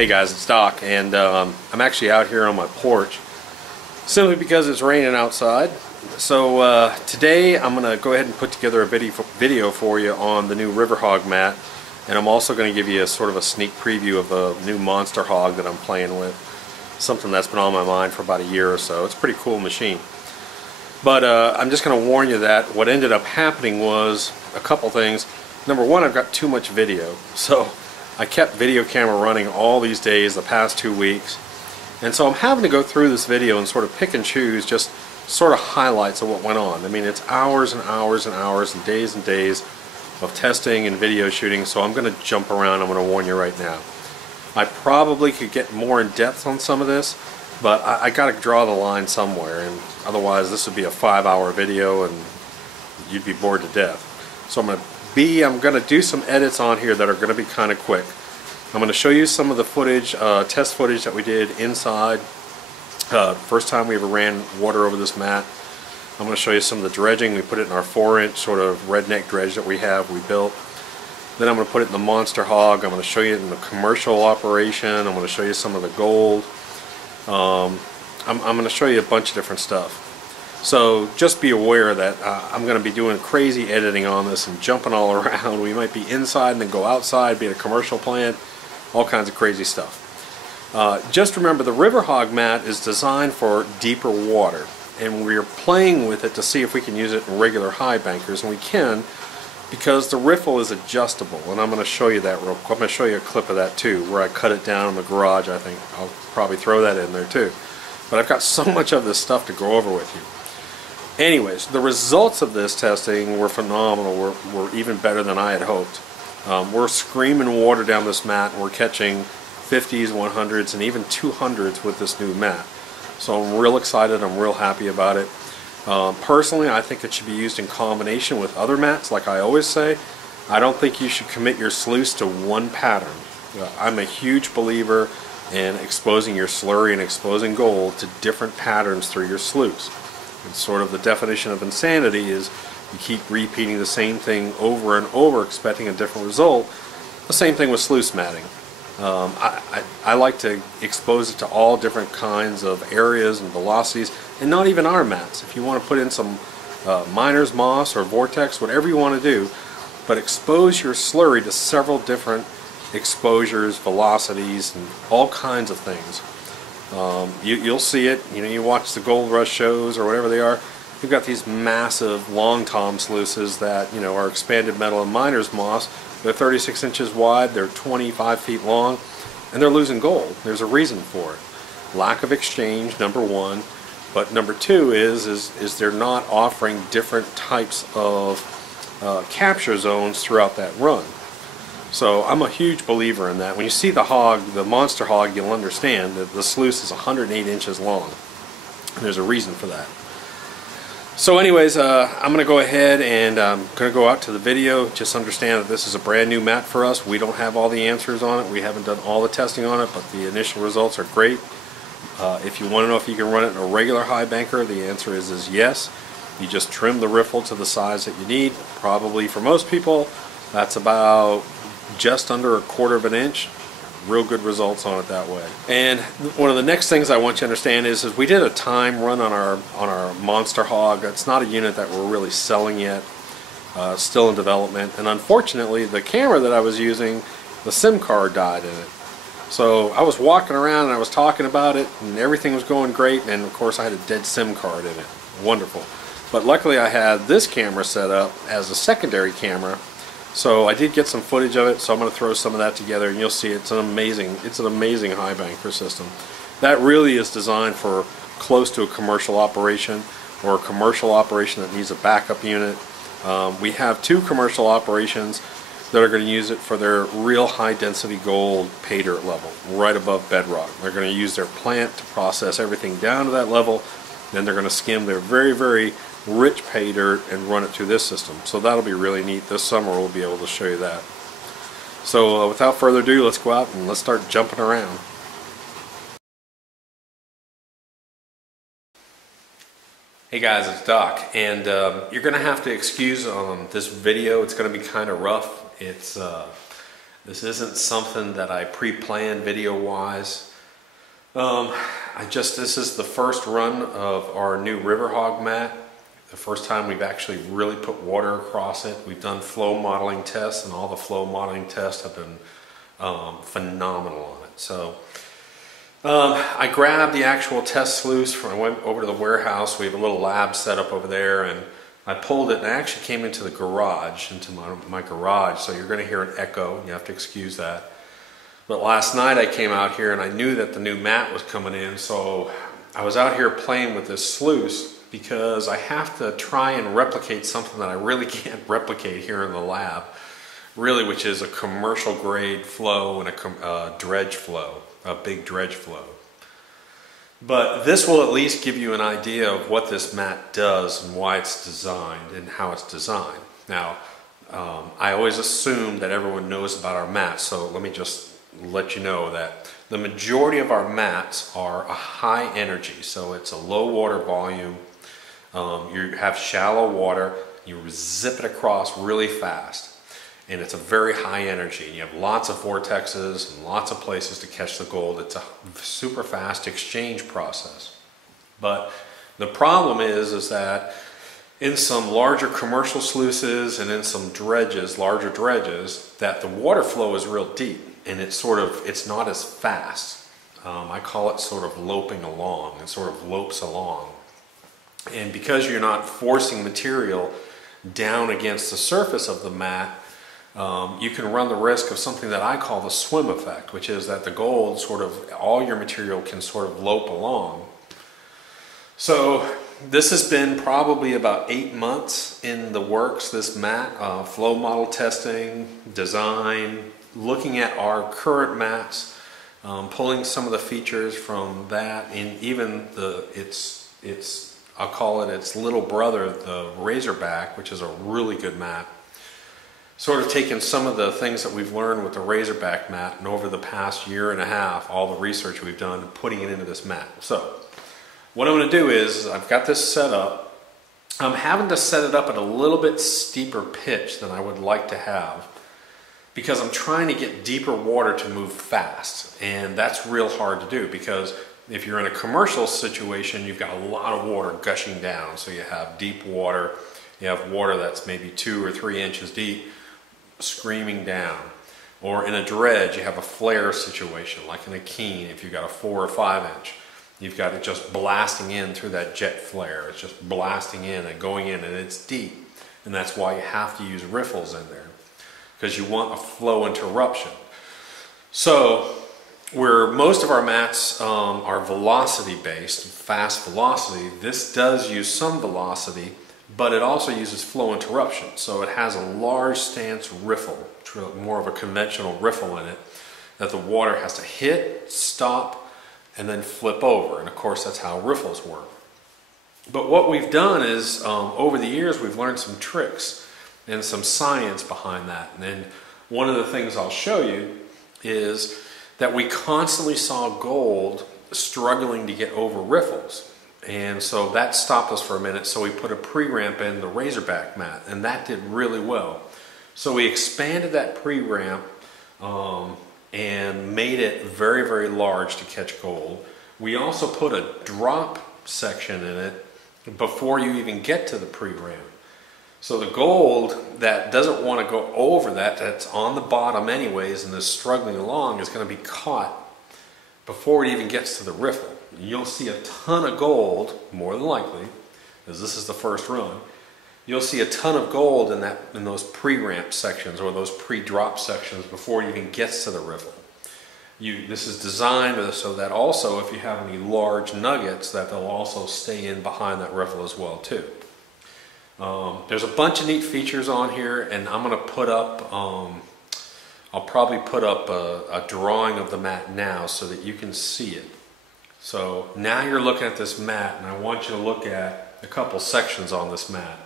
Hey guys, it's Doc, and I'm actually out here on my porch simply because it's raining outside. So today I'm going to go ahead and put together a video for you on the new RiverHog Mat, and I'm also going to give you a sort of a sneak preview of a new Monster Hog that I'm playing with. Something that's been on my mind for about a year or so. It's a pretty cool machine. But I'm just going to warn you that what ended up happening was a couple things. Number one, I've got too much video. So I kept video camera running all these days, the past 2 weeks. And so I'm having to go through this video and sort of pick and choose just sort of highlights of what went on. I mean, it's hours and hours and hours and days of testing and video shooting, so I'm going to jump around. I'm going to warn you right now. I probably could get more in depth on some of this, but I got to draw the line somewhere, and otherwise this would be a 5-hour video and you'd be bored to death. So I'm going to do some edits on here that are going to be kind of quick. I'm going to show you some of the footage, test footage that we did inside. First time we ever ran water over this mat. I'm going to show you some of the dredging. We put it in our 4-inch sort of redneck dredge that we built. Then I'm going to put it in the Monster Hog. I'm going to show you it in the commercial operation. I'm going to show you some of the gold. I'm going to show you a bunch of different stuff. So just be aware that I'm going to be doing crazy editing on this and jumping all around. We might be inside and then go outside, be at a commercial plant, all kinds of crazy stuff. Just remember, the RiverHog Mat is designed for deeper water, and we're playing with it to see if we can use it in regular high bankers, and we can, because the riffle is adjustable, and I'm going to show you that real quick. I'm going to show you a clip of that too, where I cut it down in the garage. I think I'll probably throw that in there too. But I've got so much of this stuff to go over with you. Anyways, the results of this testing were phenomenal. Were even better than I had hoped. We're screaming water down this mat, and we're catching 50s, 100s, and even 200s with this new mat. So I'm real excited. I'm real happy about it. Personally, I think it should be used in combination with other mats. Like I always say, I don't think you should commit your sluice to one pattern. I'm a huge believer in exposing your slurry and exposing gold to different patterns through your sluice. And sort of the definition of insanity is you keep repeating the same thing over and over, expecting a different result. The same thing with sluice matting. I like to expose it to all different kinds of areas and velocities, and not even our mats. If you want to put in some miner's moss or vortex, whatever you want to do, but expose your slurry to several different exposures, velocities, and all kinds of things. You'll see it. You know, you watch the Gold Rush shows or whatever they are. You've got these massive long tom sluices that, you know, are expanded metal and miner's moss. They're 36 inches wide, they're 25 feet long, and they're losing gold. There's a reason for it. Lack of exchange, number one. But number two is they're not offering different types of capture zones throughout that run. So I'm a huge believer in that. When you see the hog, the Monster Hog, you'll understand that the sluice is 108 inches long. And there's a reason for that. So anyways, I'm going to go ahead and I'm going to go out to the video. Just understand that this is a brand new mat for us. We don't have all the answers on it. We haven't done all the testing on it, but the initial results are great. If you want to know if you can run it in a regular high banker, the answer is yes. You just trim the riffle to the size that you need. Probably for most people, that's about just under 1/4 inch. Real good results on it that way. And one of the next things I want you to understand is we did a time run on our Monster Hog. It's not a unit that we're really selling yet, still in development. And unfortunately, the camera that I was using, the SIM card died in it. So I was walking around and I was talking about it, and everything was going great. And of course, I had a dead SIM card in it. Wonderful. But luckily, I had this camera set up as a secondary camera. So I did get some footage of it, so I'm going to throw some of that together, and you'll see it's an amazing high banker system. That really is designed for close to a commercial operation, or a commercial operation that needs a backup unit. We have 2 commercial operations that are going to use it for their real high density gold pay dirt level, right above bedrock. They're going to use their plant to process everything down to that level, then they're going to skim their very, very rich pay dirt and run it through this system. So that'll be really neat. This summer we'll be able to show you that. So without further ado, let's go out and let's start jumping around. Hey guys, it's Doc, and you're going to have to excuse this video. It's going to be kind of rough. It's This isn't something that I pre-planned video-wise. This is the first run of our new RiverHog mat. The first time we've actually really put water across it. We've done flow modeling tests, and all the flow modeling tests have been phenomenal on it. So I grabbed the actual test sluice. I went over to the warehouse. We have a little lab set up over there, and I pulled it, and I actually came into the garage, into my garage, so you're going to hear an echo. You have to excuse that. But last night I came out here, and I knew that the new mat was coming in, so I was out here playing with this sluice because I have to try and replicate something that I really can't replicate here in the lab, really, which is a commercial grade flow and a dredge flow, a big dredge flow. But this will at least give you an idea of what this mat does and why it's designed and how it's designed. Now, I always assume that everyone knows about our mats, so let me just let you know that the majority of our mats are a high energy, so it's a low water volume. You have shallow water, you zip it across really fast, and it's a very high energy, and you have lots of vortexes and lots of places to catch the gold. It's a super fast exchange process. But the problem is that in some larger commercial sluices and in some dredges, larger dredges, that the water flow is real deep, and it's not as fast. I call it sort of loping along. It sort of lopes along. And because you're not forcing material down against the surface of the mat, you can run the risk of something that I call the swim effect, which is that the gold all your material can sort of lope along. So this has been probably about 8 months in the works, this mat, flow model testing, design, looking at our current mats, pulling some of the features from that, and even I'll call it its little brother, the Razorback, which is a really good mat. Sort of taken some of the things that we've learned with the Razorback mat, and over the past year and a half, all the research we've done, putting it into this mat. So what I'm going to do is, I've got this set up. I'm having to set it up at a little bit steeper pitch than I would like to have, because I'm trying to get deeper water to move fast, and that's real hard to do, because if you're in a commercial situation, you've got a lot of water gushing down. So you have deep water, you have water that's maybe 2 or 3 inches deep, screaming down. Or in a dredge, you have a flare situation, like in a keene, if you've got a 4 or 5 inch. You've got it just blasting in through that jet flare. It's just blasting in and going in, and it's deep. And that's why you have to use riffles in there, because you want a flow interruption. So where most of our mats are velocity based, fast velocity, this does use some velocity, but it also uses flow interruption. So it has a large stance riffle, more of a conventional riffle in it, that the water has to hit, stop, and then flip over. And of course, that's how riffles work. But what we've done is, over the years, we've learned some tricks and some science behind that. And one of the things I'll show you is that we constantly saw gold struggling to get over riffles. And so that stopped us for a minute, so we put a pre-ramp in the Razorback mat, and that did really well. So we expanded that pre-ramp and made it very, very large to catch gold. We also put a drop section in it before you even get to the pre-ramp. So the gold that doesn't want to go over that's on the bottom anyways and is struggling along, is going to be caught before it even gets to the riffle. You'll see a ton of gold, more than likely, as this is the first run. You'll see a ton of gold in those pre-ramp sections or those pre-drop sections before it even gets to the riffle. This is designed so that also, if you have any large nuggets, that they'll also stay in behind that riffle as well too. There's a bunch of neat features on here, and I'm going to put up, I'll probably put up a drawing of the mat now so that you can see it. So now you're looking at this mat, and I want you to look at a couple sections on this mat.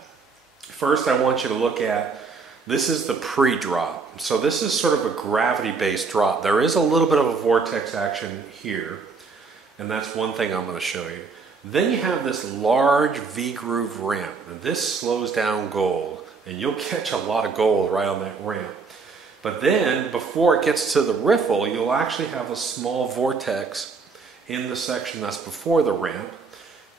First, I want you to look at, this is the pre-drop. So this is sort of a gravity-based drop. There is a little bit of a vortex action here, and that's one thing I'm going to show you. Then you have this large V-groove ramp, and this slows down gold, and you'll catch a lot of gold right on that ramp. But then, before it gets to the riffle, you'll actually have a small vortex in the section that's before the ramp.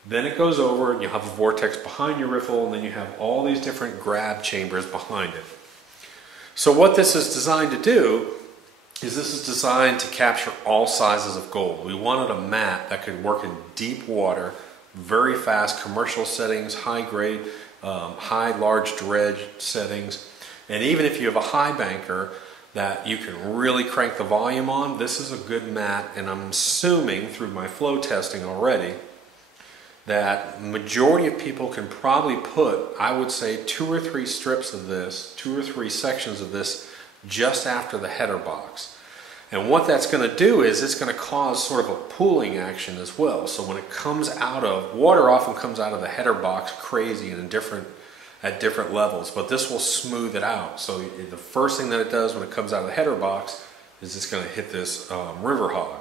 Then it goes over and you have a vortex behind your riffle, and then you have all these different grab chambers behind it. So what this is designed to do is this is designed to capture all sizes of gold. We wanted a mat that could work in deep water, very fast commercial settings, high grade, high large dredge settings. And even if you have a high banker that you can really crank the volume on, this is a good mat. And I'm assuming through my flow testing already that majority of people can probably put, I would say, 2 or 3 strips of this, 2 or 3 sections of this just after the header box. And what that's going to do is it's going to cause sort of a pooling action as well. So when it comes out of, water often comes out of the header box crazy and at different levels, but this will smooth it out. So the first thing that it does when it comes out of the header box is it's going to hit this RiverHog.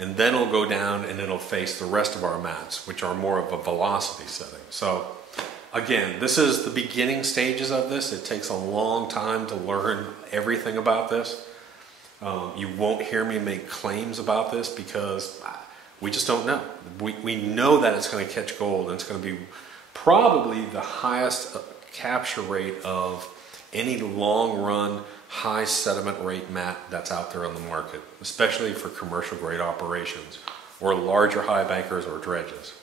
And then it'll go down and it'll face the rest of our mats, which are more of a velocity setting. So again, this is the beginning stages of this. It takes a long time to learn everything about this. You won't hear me make claims about this because we just don't know. We know that it's going to catch gold, and it's going to be probably the highest capture rate of any long run, high sediment rate mat that's out there on the market, especially for commercial grade operations or larger high bankers or dredges.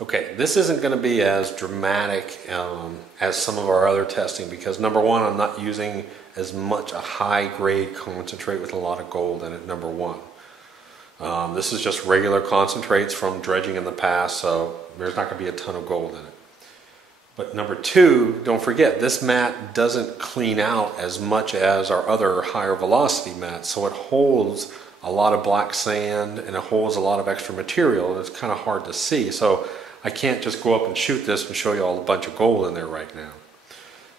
Okay, this isn't going to be as dramatic as some of our other testing because number one, I'm not using as much a high grade concentrate with a lot of gold in it, number one. This is just regular concentrates from dredging in the past, so there's not going to be a ton of gold in it. But number two, don't forget, this mat doesn't clean out as much as our other higher velocity mats, so it holds a lot of black sand and it holds a lot of extra material. It's kind of hard to see, so I can't just go up and shoot this and show you all a bunch of gold in there right now.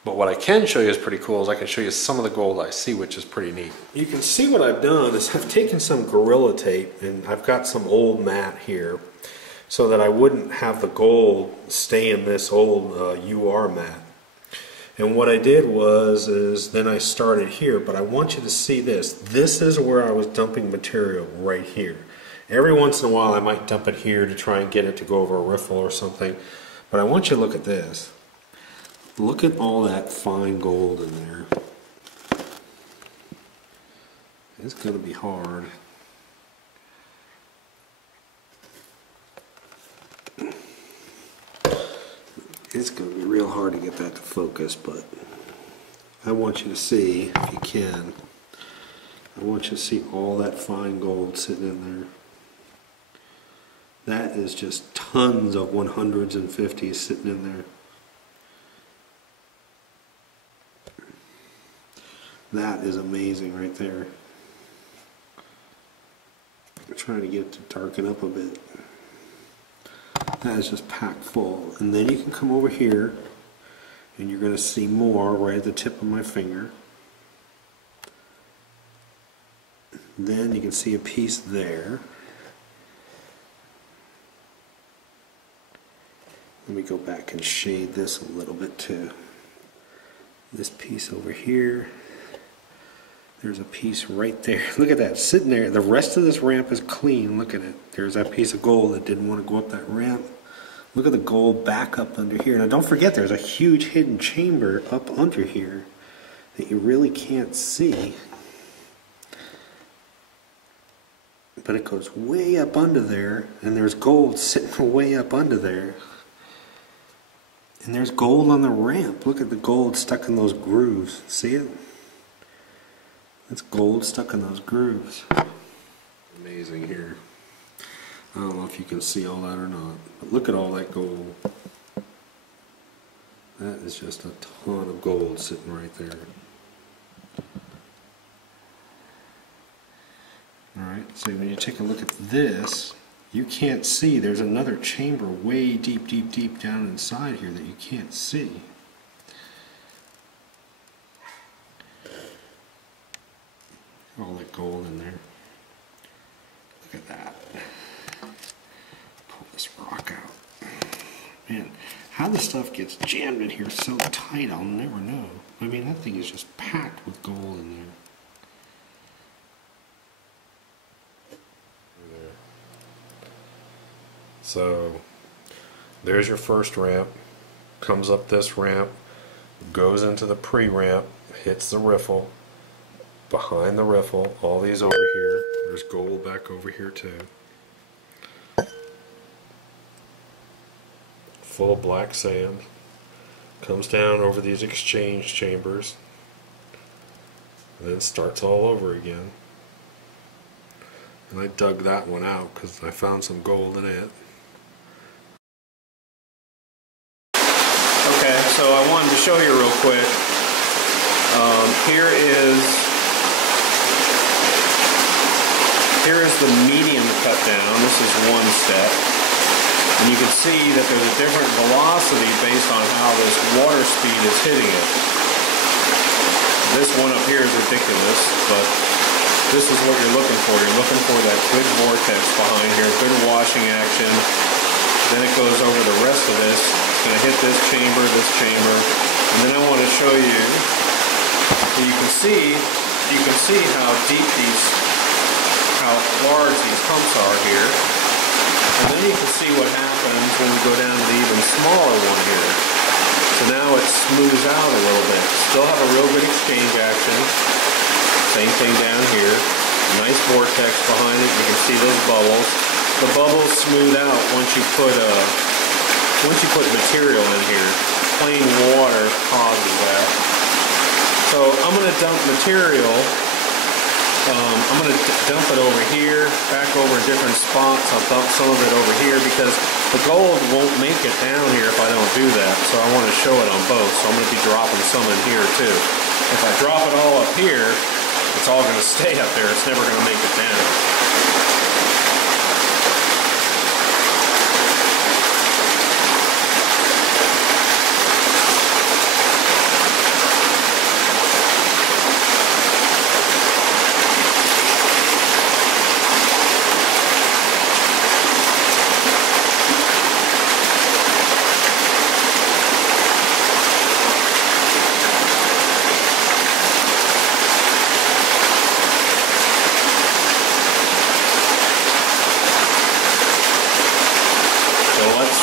But what I can show you is pretty cool, is I can show you some of the gold I see, which is pretty neat. You can see what I've done is I've taken some Gorilla Tape and I've got some old mat here so that I wouldn't have the gold stay in this old UR mat. And what I did was then I started here, but I want you to see this. This is where I was dumping material right here. Every once in a while I might dump it here to try and get it to go over a riffle or something. But I want you to look at this. Look at all that fine gold in there. It's going to be hard. It's going to be real hard to get that to focus, but I want you to see, if you can, I want you to see all that fine gold sitting in there. That is just tons of 100s and 50s sitting in there. That is amazing right there. I'm trying to get it to darken up a bit. That is just packed full. And then you can come over here and you're going to see more right at the tip of my finger. Then you can see a piece there. Let me go back and shade this a little bit too. This piece over here. There's a piece right there. Look at that, sitting there. The rest of this ramp is clean. Look at it. There's that piece of gold that didn't want to go up that ramp. Look at the gold back up under here. Now don't forget there's a huge hidden chamber up under here that you really can't see. But it goes way up under there, and there's gold sitting way up under there. And there's gold on the ramp. Look at the gold stuck in those grooves. See it? That's gold stuck in those grooves. Amazing here. I don't know if you can see all that or not, but look at all that gold. That is just a ton of gold sitting right there. Alright, so when you take a look at this, you can't see. There's another chamber way deep, deep, deep down inside here that you can't see. All that gold in there. Look at that. Pull this rock out. Man, how this stuff gets jammed in here so tight, I'll never know. I mean, that thing is just packed with gold in there. So, there's your first ramp. Comes up this ramp, goes into the pre-ramp, hits the riffle. Behind the riffle, all these over here. There's gold back over here too. Full of black sand. Comes down over these exchange chambers. And then starts all over again. And I dug that one out because I found some gold in it. Okay, so I wanted to show you real quick. Here is the medium cut down. This is one step. And you can see that there's a different velocity based on how this water speed is hitting it. This one up here is ridiculous, but this is what you're looking for. You're looking for that good vortex behind here, good washing action. Then it goes over the rest of this. It's going to hit this chamber, and then I want to show you. You can see how deep how large these humps are here. And then you can see what happens when we go down to the even smaller one here. So now it smooths out a little bit. Still have a real good exchange action. Same thing down here. Nice vortex behind it. You can see those bubbles. The bubbles smooth out once you put material in here. Plain water causes that. So I'm going to dump material. I'm going to dump it over here, back over in different spots. I'll dump some of it over here because the gold won't make it down here if I don't do that. So I want to show it on both. So I'm going to be dropping some in here too. If I drop it all up here, it's all going to stay up there. It's never going to make it down.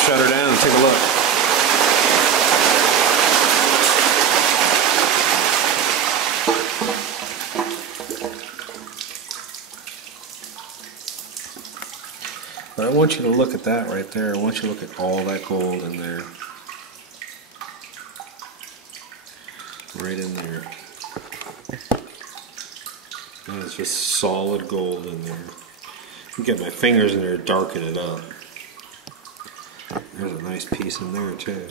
Shut her down and take a look. But I want you to look at that right there. I want you to look at all that gold in there. Right in there. And it's just solid gold in there. I can get my fingers in there to darken it up. There's a nice piece in there too.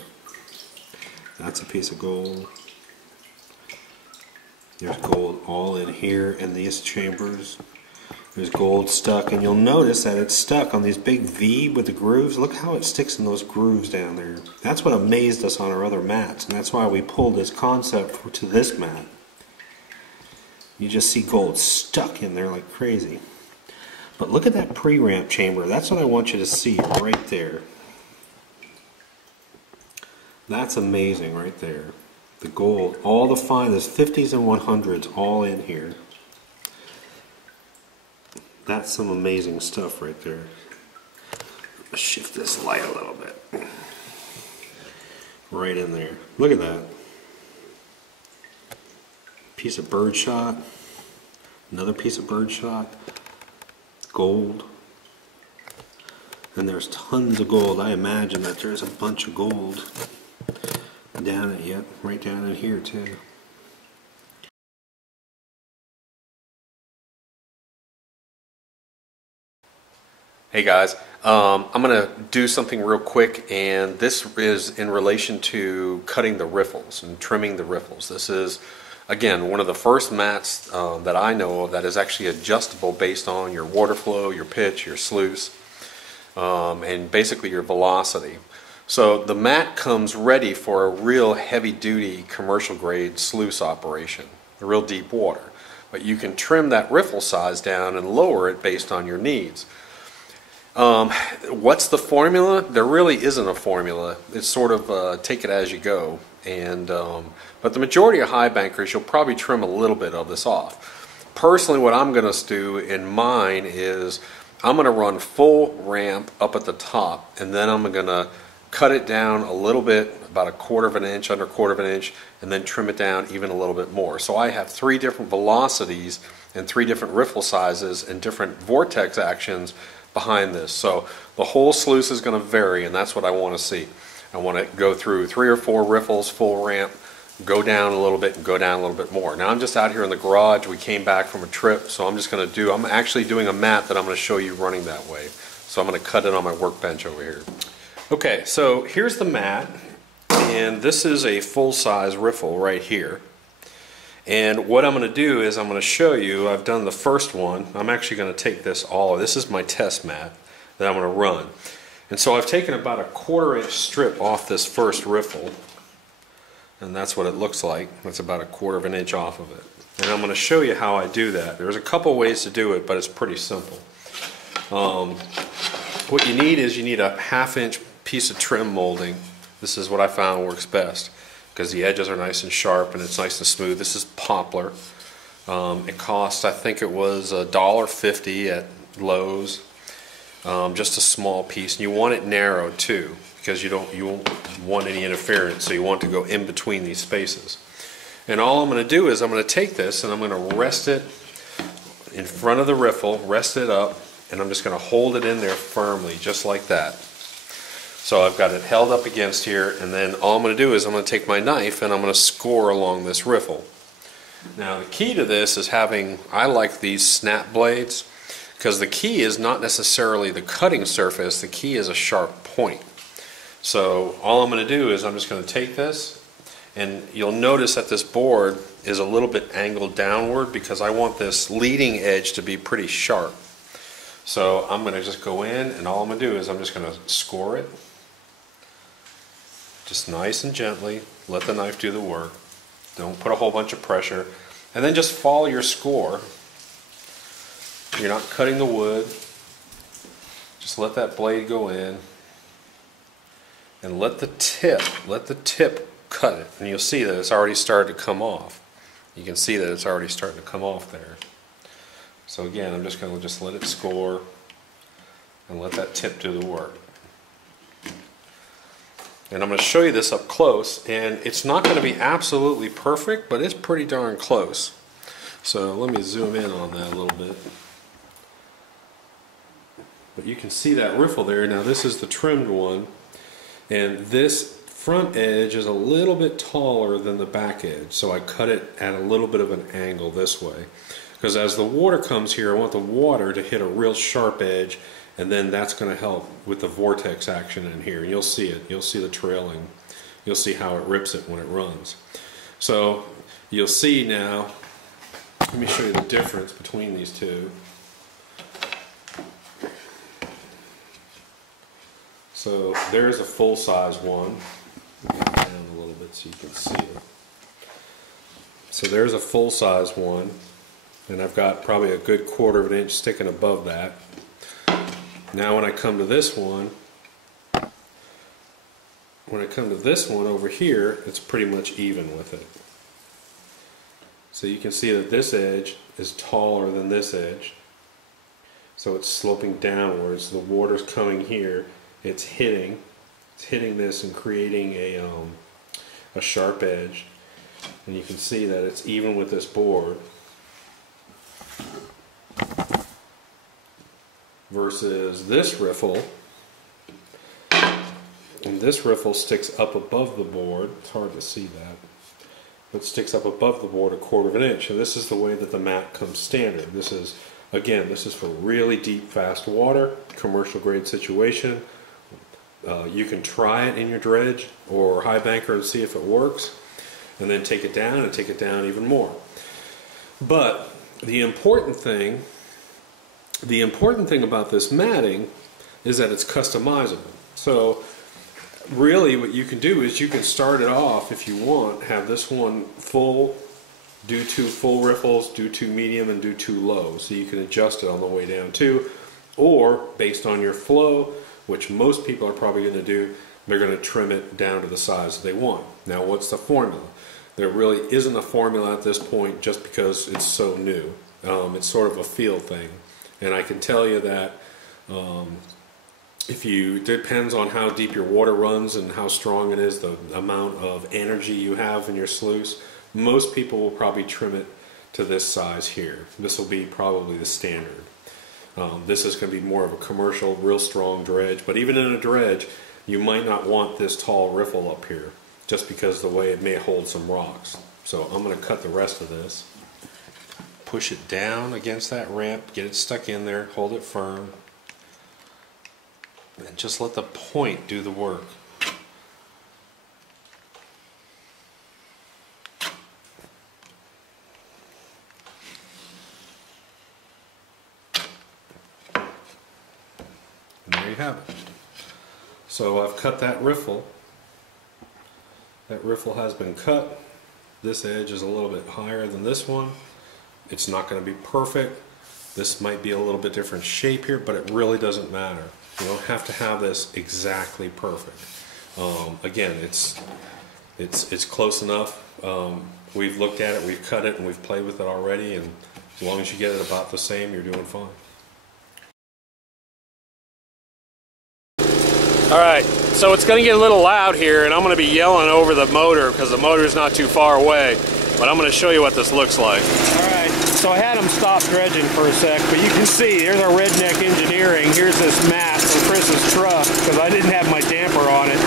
That's a piece of gold. There's gold all in here in these chambers. There's gold stuck, and you'll notice that it's stuck on these big V with the grooves. Look how it sticks in those grooves down there. That's what amazed us on our other mats, and that's why we pulled this concept to this mat. You just see gold stuck in there like crazy. But look at that pre-ramp chamber. That's what I want you to see right there. That's amazing right there. The gold, all the fine, there's 50s and 100s all in here. That's some amazing stuff right there. Let's shift this light a little bit. right in there. Look at that. Piece of bird shot. Another piece of bird shot. Gold. And there's tons of gold. I imagine that there's a bunch of gold down at yet, right down in here too. Hey guys, I'm going to do something real quick, and this is in relation to cutting the riffles and trimming the riffles. This is, again, one of the first mats that I know of that is actually adjustable based on your water flow, your pitch, your sluice, and basically your velocity. So the mat comes ready for a real heavy-duty commercial grade sluice operation, a real deep water. But you can trim that riffle size down and lower it based on your needs. What's the formula? There really isn't a formula. It's sort of take it as you go. And but the majority of high bankers, you'll probably trim a little bit of this off. Personally, what I'm going to do in mine is I'm going to run full ramp up at the top, and then I'm going to cut it down a little bit, about 1/4 of an inch, under 1/4 of an inch, and then trim it down even a little bit more. So I have 3 different velocities and 3 different riffle sizes and different vortex actions behind this. So the whole sluice is going to vary, and that's what I want to see. I want to go through 3 or 4 riffles, full ramp, go down a little bit and go down a little bit more. Now I'm just out here in the garage. We came back from a trip, so I'm actually doing a mat that I'm going to show you running that way. So I'm going to cut it on my workbench over here. Okay, so here's the mat, and this is a full-size riffle right here. And what I'm going to do is I'm going to show you, I've done the first one. I'm actually going to take this this is my test mat that I'm going to run. And so I've taken about a 1/4 inch strip off this first riffle, and that's what it looks like. That's about a 1/4 of an inch off of it. And I'm going to show you how I do that. There's a couple ways to do it, but it's pretty simple. What you need is you need a 1/2 inch piece of trim molding. This is what I found works best, because the edges are nice and sharp and it's nice and smooth. This is poplar. It cost, I think it was $1.50 at Lowe's. Just a small piece, and you want it narrow too, because you won't want any interference, so you want to go in between these spaces. And all I'm going to do is I'm going to take this and I'm going to rest it in front of the riffle, rest it up, and I'm just going to hold it in there firmly, just like that. So I've got it held up against here, and then all I'm going to do is I'm going to take my knife and I'm going to score along this riffle. Now the key to this is I like these snap blades, because the key is not necessarily the cutting surface, the key is a sharp point. So all I'm going to do is I'm just going to take this, and you'll notice that this board is a little bit angled downward because I want this leading edge to be pretty sharp. So I'm going to just go in, and all I'm going to do is I'm just going to score it. Just nice and gently, let the knife do the work. Don't put a whole bunch of pressure. And then just follow your score. You're not cutting the wood. Just let that blade go in. And let the tip cut it. And you'll see that it's already started to come off. You can see that it's already starting to come off there. So again, I'm just going to let it score and let that tip do the work. And I'm going to show you this up close, and it's not going to be absolutely perfect, but it's pretty darn close. So let me zoom in on that a little bit. But you can see that riffle there. Now this is the trimmed one, and this front edge is a little bit taller than the back edge, so I cut it at a little bit of an angle this way. Because as the water comes here, I want the water to hit a real sharp edge, and then that's going to help with the vortex action in here. And you'll see it. You'll see the trailing. You'll see how it rips it when it runs. So you'll see now, let me show you the difference between these two. So there's a full-size one. Down a little bit so you can see it. So there's a full-size one, and I've got probably a good 1/4 of an inch sticking above that. Now when I come to this one, over here, it's pretty much even with it. So you can see that this edge is taller than this edge. So it's sloping downwards. The water's coming here. It's hitting It's hitting this and creating a sharp edge, and you can see that it's even with this board versus this riffle. And this riffle sticks up above the board. It's hard to see that. It sticks up above the board 1/4 of an inch. And this is the way that the mat comes standard. This is, again, this is for really deep, fast water, commercial grade situation. You can try it in your dredge or high banker and see if it works, and then take it down and take it down even more. But the important thing about this matting is that it's customizable. So really what you can do is you can start it off, if you want, have this one full, do 2 full riffles, do 2 medium, and do 2 low. So you can adjust it on the way down too. Or based on your flow, which most people are probably going to do, they're going to trim it down to the size they want. Now what's the formula? There really isn't a formula at this point, just because it's so new. It's sort of a feel thing. And I can tell you that depends on how deep your water runs and how strong it is, the amount of energy you have in your sluice. Most people will probably trim it to this size here. This will be probably the standard. This is going to be more of a commercial, real strong dredge, but even in a dredge, you might not want this tall riffle up here, just because the way it may hold some rocks. So I'm going to cut the rest of this. Push it down against that ramp, get it stuck in there, hold it firm, and just let the point do the work. And there you have it. So I've cut that riffle. That riffle has been cut. This edge is a little bit higher than this one. It's not going to be perfect. This might be a little bit different shape here, but it really doesn't matter. You don't have to have this exactly perfect. Again, it's close enough. We've looked at it, we've cut it, and we've played with it already, and as long as you get it about the same, you're doing fine. Alright, so it's going to get a little loud here, and I'm going to be yelling over the motor because the motor's not too far away, but I'm going to show you what this looks like. Alright, so I had them stop dredging for a sec, but you can see there's our Redneck Engineering. Here's this mat from Chris's truck, because I didn't have my damper on it,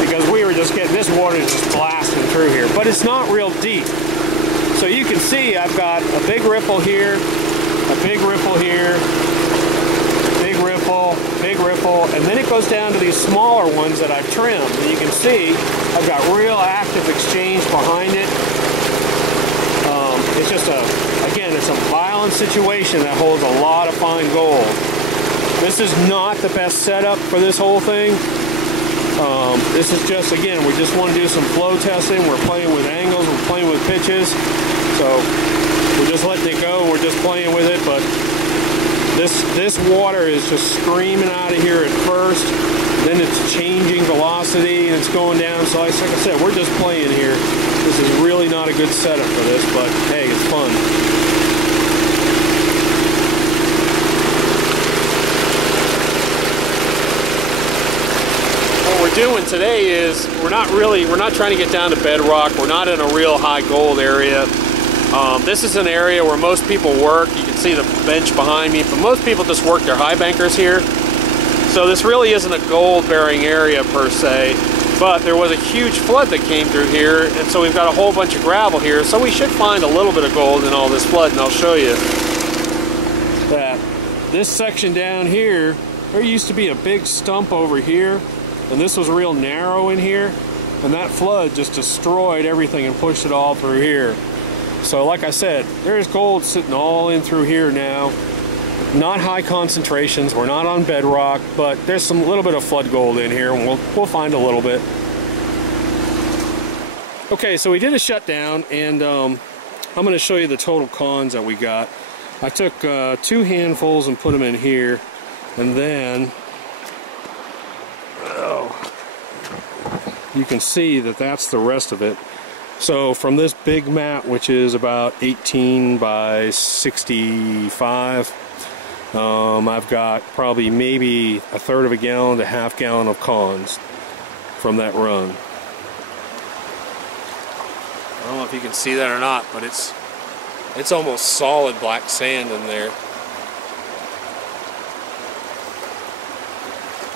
because we were just getting, this water is just blasting through here, but it's not real deep. So you can see I've got a big riffle here, a big riffle here, big riffle, and then it goes down to these smaller ones that I've trimmed. And you can see I've got real active exchange behind it. It's just again, it's a violent situation that holds a lot of fine gold. This is not the best setup for this whole thing. This is just, again, we just want to do some flow testing. We're playing with angles, we're playing with pitches. So we're just letting it go, we're just playing with it, but this water is just screaming out of here at first, then it's changing velocity and it's going down. So like I said, we're just playing here. This is really not a good setup for this, but hey, it's fun. What we're doing today is we're not trying to get down to bedrock. We're not in a real high gold area. This is an area where most people work. You can see the bench behind me, but most people just work their high bankers here. So this really isn't a gold bearing area per se, but there was a huge flood that came through here, and so we've got a whole bunch of gravel here, so we should find a little bit of gold in all this flood, and I'll show you that. This section down here, there used to be a big stump over here, and this was real narrow in here, and that flood just destroyed everything and pushed it all through here. So like I said, there's gold sitting all in through here now. Not high concentrations, we're not on bedrock, but there's some little bit of flood gold in here, and we'll find a little bit. Okay, so we did a shutdown, and I'm going to show you the total cons that we got. I took 2 handfuls and put them in here, and then you can see that that's the rest of it. So from this big mat, which is about 18 by 65, I've got probably maybe 1/3 of a gallon to 1/2 gallon of cons. from that run. I don't know if you can see that or not, but it's almost solid black sand in there.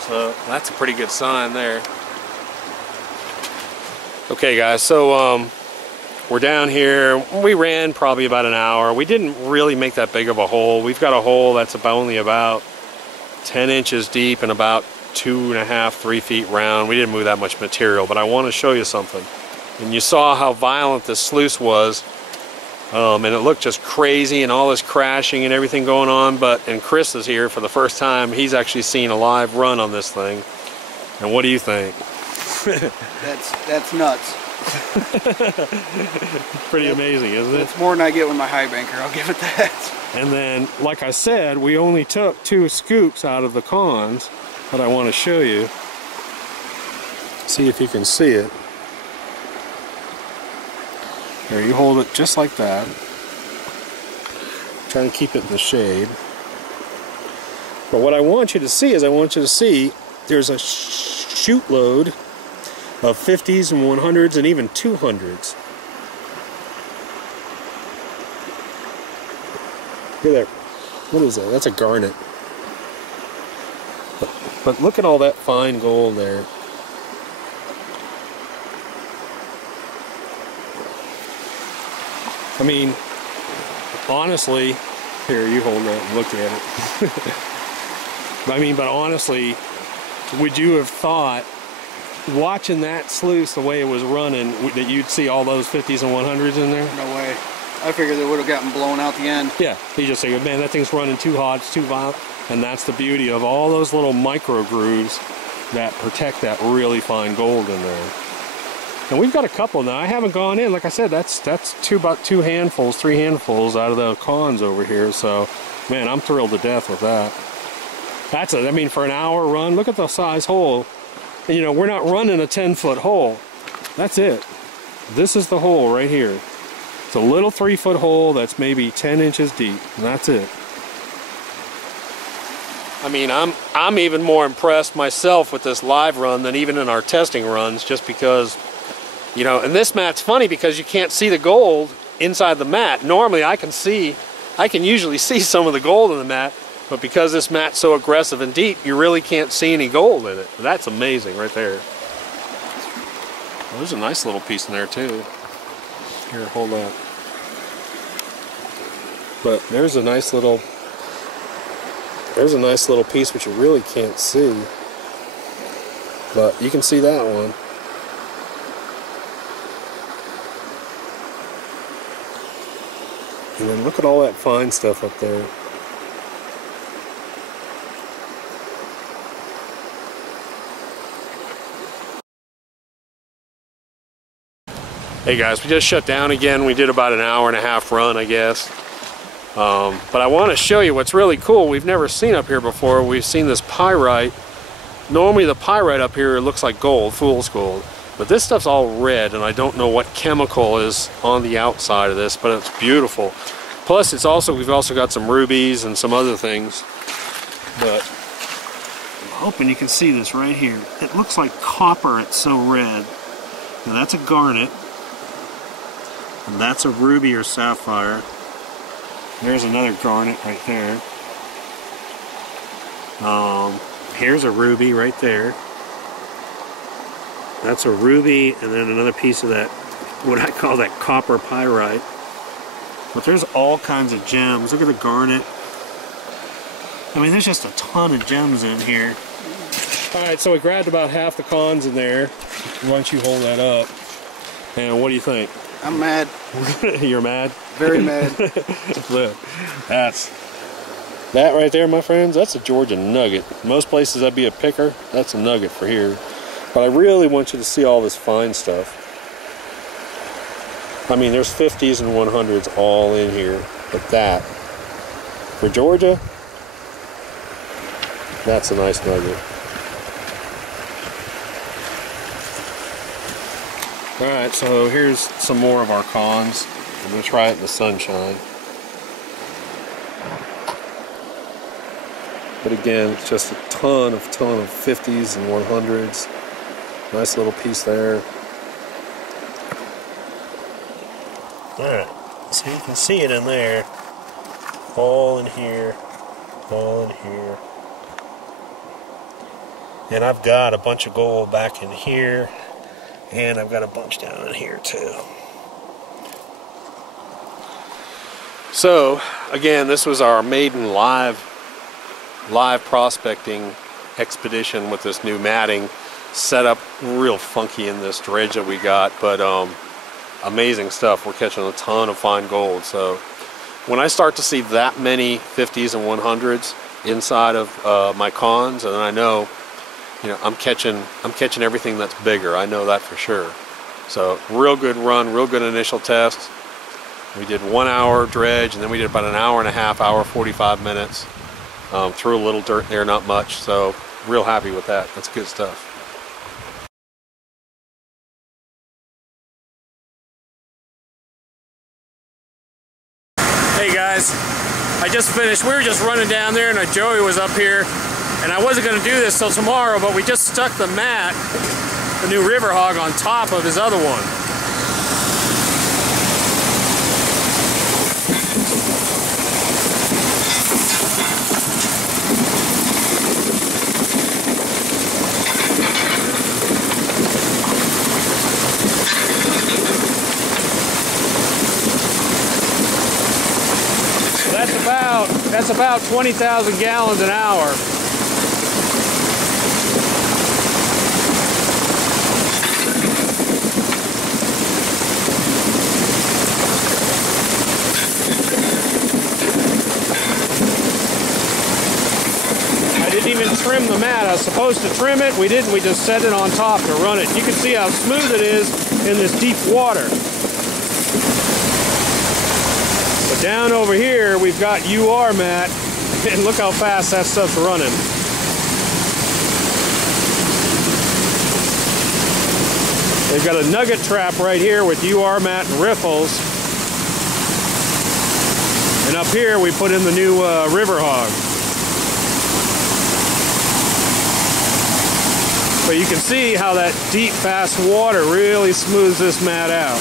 So that's a pretty good sign there. Okay guys, so we're down here. We ran probably about an hour. We didn't really make that big of a hole. We've got a hole that's only about 10 inches deep and about 2.5, 3 feet round. We didn't move that much material, but I want to show you something. And you saw how violent this sluice was, and it looked just crazy and all this crashing and everything going on. And Chris is here for the first time. He's actually seen a live run on this thing. And what do you think? That's nuts. Pretty amazing, isn't it? It's more than I get with my high banker, I'll give it that. And then, like I said, we only took 2 scoops out of the cons that I want to show you. See if you can see it. Here, you hold it just like that. Try and keep it in the shade. But what I want you to see is there's a chute load of 50s and 100s and even 200s. Look at that. What is that? That's a garnet. But look at all that fine gold there. I mean, honestly, here, you hold that and look at it. I mean, but honestly, would you have thought, watching that sluice the way it was running, that you'd see all those 50s and 100s in there? No way. I figured they would have gotten blown out the end. Yeah, you just think, man, that thing's running too hot, it's too violent. And that's the beauty of all those little micro grooves that protect that really fine gold in there. And we've got a couple now. I haven't gone in. Like I said, that's about 3 handfuls out of the cons over here. So, man, I'm thrilled to death with that. I mean, for an hour run, look at the size hole. And, you know, we're not running a 10-foot hole. That's it. This is the hole right here. It's a little 3-foot hole that's maybe 10 inches deep, and that's it. I mean, I'm even more impressed myself with this live run than even in our testing runs, just because, you know, and this mat's funny because you can't see the gold inside the mat. Normally I can usually see some of the gold in the mat, but because this mat's so aggressive and deep, you really can't see any gold in it. That's amazing right there. Well, there's a nice little piece in there too. Here, hold that. But there's a nice little piece which you really can't see. But you can see that one. And then look at all that fine stuff up there. Hey guys, we just shut down again. We did about an hour-and-a-half run, I guess. But I want to show you what's really cool. We've never seen up here before. We've seen this pyrite. Normally the pyrite up here looks like gold, fool's gold. But this stuff's all red, and I don't know what chemical is on the outside of this, but it's beautiful. Plus, we've also got some rubies and some other things. But I'm hoping you can see this right here. It looks like copper, it's so red. Now that's a garnet. And that's a ruby or sapphire. There's another garnet right there. Here's a ruby right there. That's a ruby, and then another piece of that, what I call that copper pyrite. But there's all kinds of gems. Look at the garnet. I mean, there's just a ton of gems in here. Alright, so we grabbed about half the cons in there. Why don't you hold that up? And what do you think? I'm mad. You're mad? Very mad. Look, that right there, my friends, that's a Georgia nugget. Most places that'd be a picker. That's a nugget for here. But I really want you to see all this fine stuff. I mean, there's 50s and 100s all in here. But that, for Georgia, that's a nice nugget. Alright, so here's some more of our cons. I'm going to try it in the sunshine. But again, it's just a ton of 50s and 100s. Nice little piece there. Alright, so you can see it in there. All in here. All in here. And I've got a bunch of gold back in here. And I've got a bunch down in here too. So, again, this was our maiden live prospecting expedition with this new matting. Set up real funky in this dredge that we got, but amazing stuff. We're catching a ton of fine gold. So when I start to see that many 50s and 100s inside of my cons, and I know, you know, I'm catching everything that's bigger. I know that for sure. So real good run, real good initial test. We did 1 hour dredge, and then we did about an hour and a half, hour 45 minutes. Threw a little dirt there, not much. So real happy with that. That's good stuff. Hey guys, I just finished. We were just running down there, and Joey was up here, and I wasn't going to do this till tomorrow, but we just stuck the mat, the new RiverHog, on top of his other one. That's about 20,000 gallons an hour. I didn't even trim the mat. I was supposed to trim it. We didn't. We just set it on top to run it. You can see how smooth it is in this deep water. But down over here, we've got mat, and look how fast that stuff's running. They've got a nugget trap right here with mat and riffles. And up here, we put in the new RiverHog. But you can see how that deep, fast water really smooths this mat out.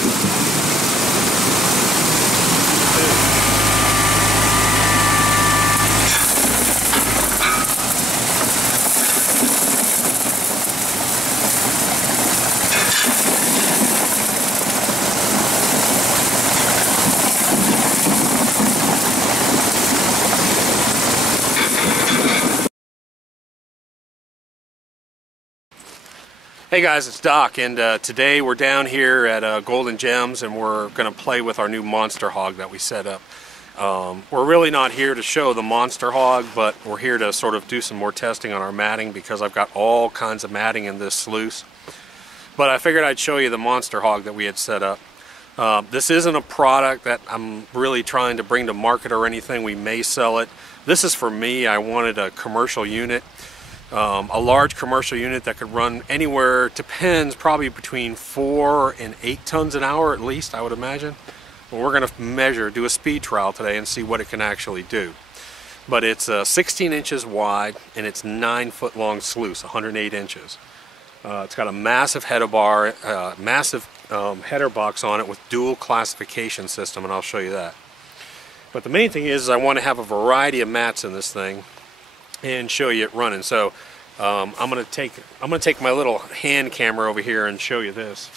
Hey guys, it's Doc, and today we're down here at Golden Gems, and we're going to play with our new Monster Hog that we set up. We're really not here to show the Monster Hog, but we're here to sort of do some more testing on our matting, because I've got all kinds of matting in this sluice. But I figured I'd show you the Monster Hog that we had set up. This isn't a product that I'm really trying to bring to market or anything. We may sell it. This is for me. I wanted a commercial unit. A large commercial unit that could run anywhere, depends, probably between 4 and 8 tons an hour at least, I would imagine. Well, we're going to do a speed trial today and see what it can actually do. But it's 16 inches wide, and it's 9-foot long sluice, 108 inches. It's got a massive header bar, massive header box on it with dual classification system, and I'll show you that. But the main thing is I want to have a variety of mats in this thing and show you it running. So I'm gonna take my little hand camera over here and show you this.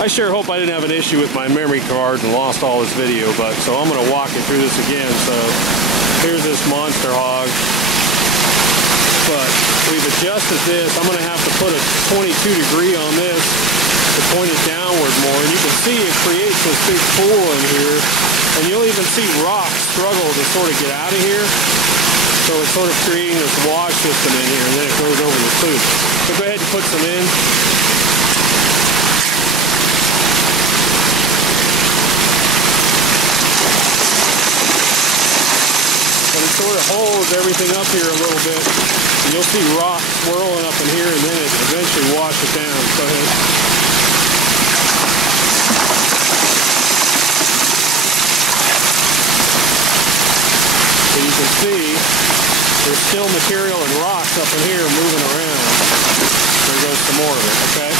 I sure hope I didn't have an issue with my memory card and lost all this video, but so I'm gonna walk you through this again. So here's this Monster Hog, but we've adjusted this. I'm gonna have to put a 22 degree on this to point it downward more, and you can see it creates this big pool in here, and you'll even see rocks struggle to sort of get out of here. So it's sort of creating this wash system in here, and then it goes over the sluice. So go ahead and put some in. And it sort of holds everything up here a little bit. And you'll see rocks swirling up in here, and then it eventually washes down. Go ahead. So you can see still material and rocks up in here moving around. There goes some more of it, okay?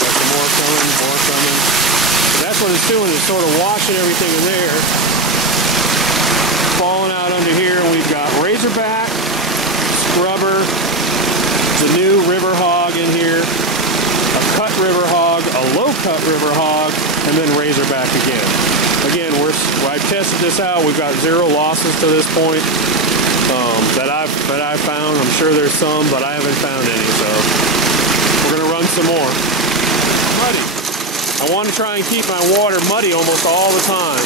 Got some more coming, more coming. So that's what it's doing, is sort of washing everything in there. Falling out under here, and we've got Razorback, Scrubber, the new RiverHog in here, a cut RiverHog, a low cut RiverHog, and then Razorback again. Again, I've tested this out. We've got 0 losses to this point that I've found. I'm sure there's some, but I haven't found any. So we're gonna run some more. Muddy. I want to try and keep my water muddy almost all the time.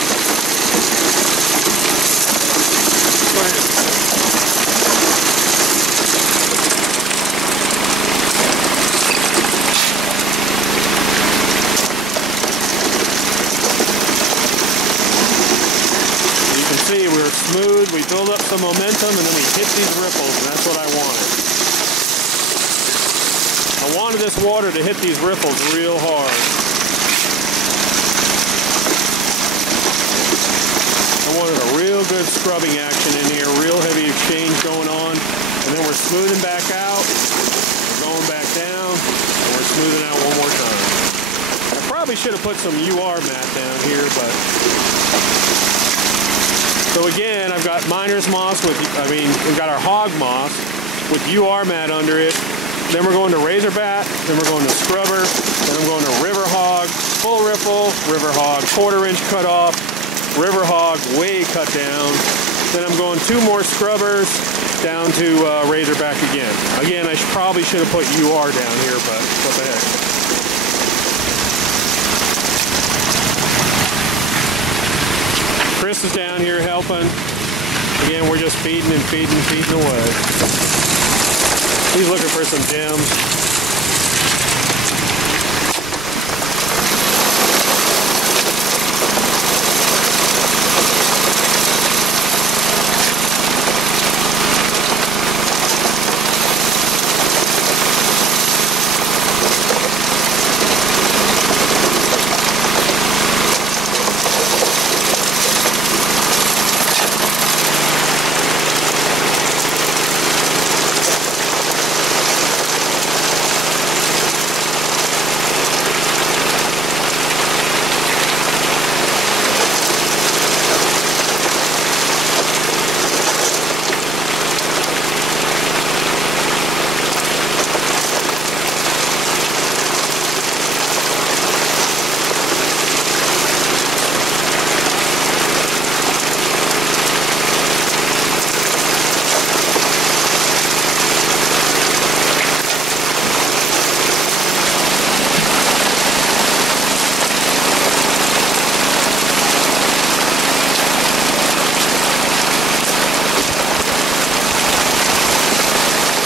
Go ahead. See, we were smooth, we build up some momentum, and then we hit these riffles, and that's what I wanted. I wanted this water to hit these riffles real hard. I wanted a real good scrubbing action in here, real heavy exchange going on, and then we're smoothing back out, we're going back down, and we're smoothing out one more time. I probably should have put some UR mat down here, but... So again, I've got miner's moss with, we've got our hog moss with UR mat under it. Then we're going to Razorback, then we're going to Scrubber, then I'm going to RiverHog, full riffle, RiverHog, 1/4 inch cut off, RiverHog way cut down. Then I'm going 2 more Scrubbers down to Razorback again. Again, I probably should have put UR down here, but what the heck. Chris is down here helping. Again, we're just feeding and feeding and feeding away. He's looking for some gems.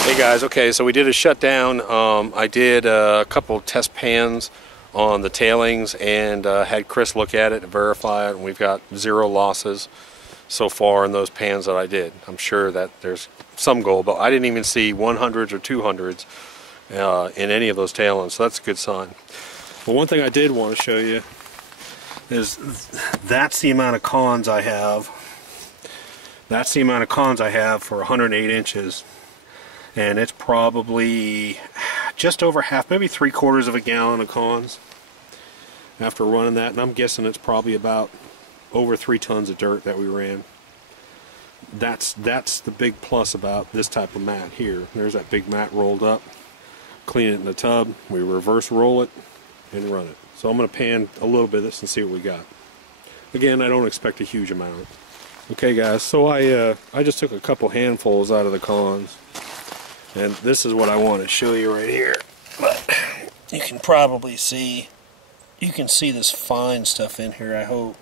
Hey guys, okay, so we did a shutdown. I did a couple test pans on the tailings and had Chris look at it and verify it, and we've got 0 losses so far in those pans that I did. I'm sure that there's some gold, but I didn't even see 100s or 200s in any of those tailings, so that's a good sign. But one thing I did want to show you is that's the amount of cons I have. That's the amount of cons I have for 108 inches. And it's probably just over half, maybe 3/4 of a gallon of cons after running that, and I'm guessing it's probably about over 3 tons of dirt that we ran. That's the big plus about this type of mat here. There's that big mat rolled up. Clean it in the tub, we reverse roll it and run it. So I'm going to pan a little bit of this and see what we got. Again, I don't expect a huge amount. Okay guys, so I just took a couple handfuls out of the cons. And this is what I want to show you right here. But you can probably see, you can see this fine stuff in here, I hope.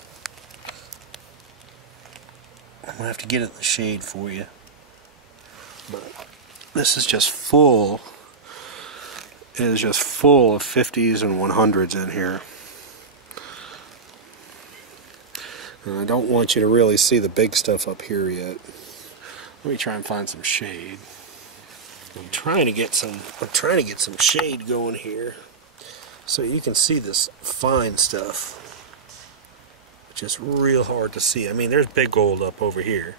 I'm going to have to get it in the shade for you. But this is just full. It is just full of 50s and 100s in here. And I don't want you to really see the big stuff up here yet. Let me try and find some shade. I'm trying to get some shade going here. So you can see this fine stuff. Just real hard to see. I mean, there's big gold up over here.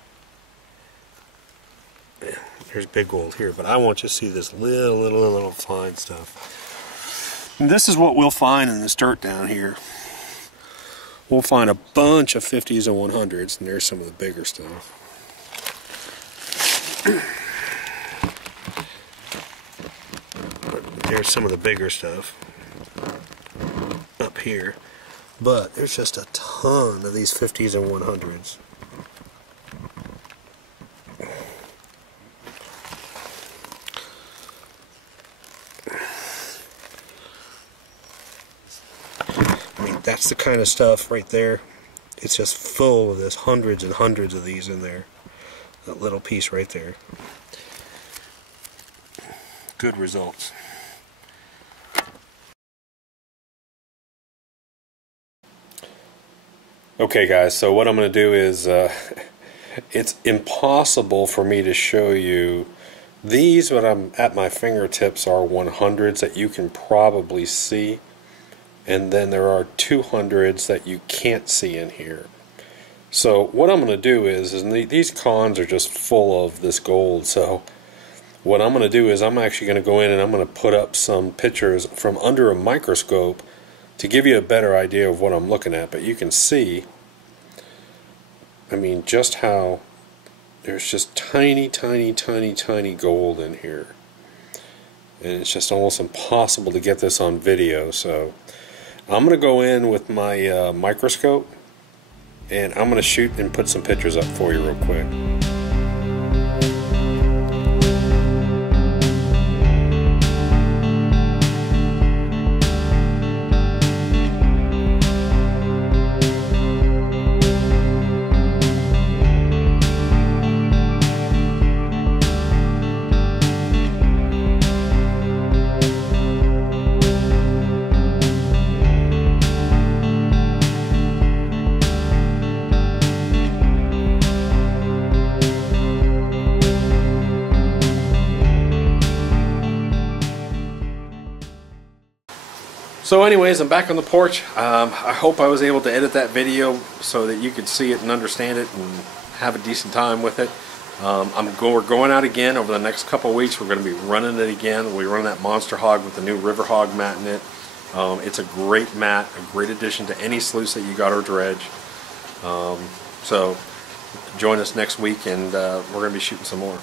Yeah, there's big gold here, but I want you to see this little fine stuff. And this is what we'll find in this dirt down here. We'll find a bunch of 50s and 100s, and there's some of the bigger stuff. There's some of the bigger stuff up here, but there's just a ton of these 50s and 100s. I mean, that's the kind of stuff right there. It's just full of this, hundreds and hundreds of these in there. That little piece right there. Good results. Okay guys, so what I'm going to do is, it's impossible for me to show you these, but I'm at my fingertips are 100s that you can probably see, and then there are 200s that you can't see in here. So what I'm going to do is these cons are just full of this gold, so what I'm going to do is I'm actually going to go in and I'm going to put up some pictures from under a microscope to give you a better idea of what I'm looking at. But you can see, I mean, just how there's just tiny gold in here, and it's just almost impossible to get this on video. So I'm going to go in with my microscope, and I'm going to shoot and put some pictures up for you real quick. So anyways, I'm back on the porch. I hope I was able to edit that video so that you could see it and understand it and have a decent time with it. We're going out again over the next couple of weeks. We're going to be running it again. We run that Monster Hog with the new RiverHog Mat in it. It's a great mat, a great addition to any sluice that you got or dredge. So join us next week, and we're going to be shooting some more.